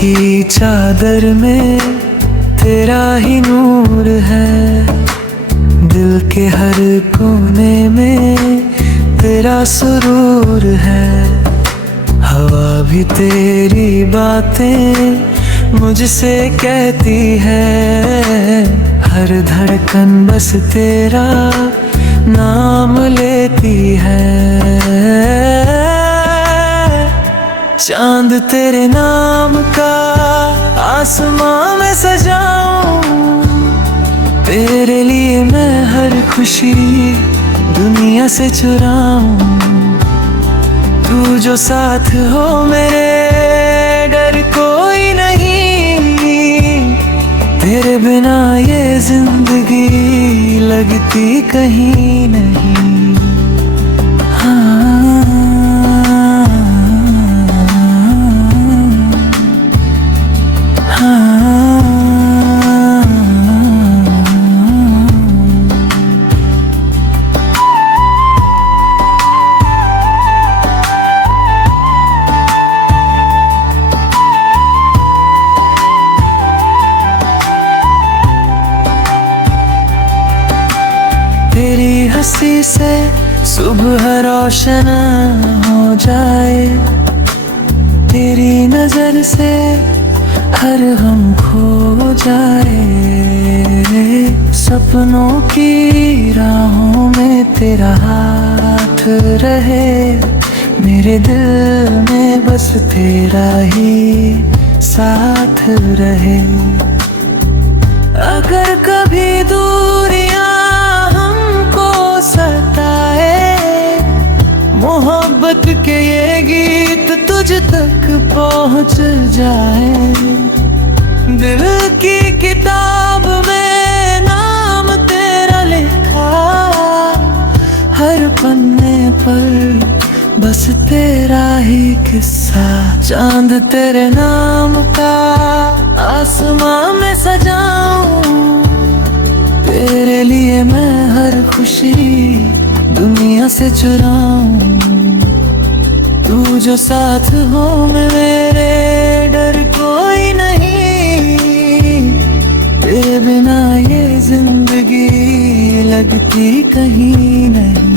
की चादर में तेरा ही नूर है, दिल के हर कोने में तेरा सुरूर है। हवा भी तेरी बातें मुझसे कहती है, हर धड़कन बस तेरा नाम लेती है। चांद तेरे नाम का आसमां में सजाऊं, तेरे लिए मैं हर खुशी दुनिया से चुराऊं। तू जो साथ हो मेरे डर कोई नहीं, तेरे बिना ये जिंदगी लगती कहीं नहीं। तेरी हंसी से सुबह रोशन हो जाए, तेरी नजर से हर गम खो जाए। सपनों की राहों में तेरा हाथ रहे, मेरे दिल में बस तेरा ही साथ रहे। अगर कभी दूरियां मोहब्बत के ये गीत तुझ तक पहुंच जाए, दिल की किताब में नाम तेरा लिखा, हर पन्ने पर बस तेरा ही किस्सा। चांद तेरे नाम का आसमां में सजाऊं, तेरे लिए मैं हर खुशी दुनिया से चुराऊं। तू जो साथ हो मेरे डर कोई नहीं, तेरे बिना ये जिंदगी लगती कहीं नहीं।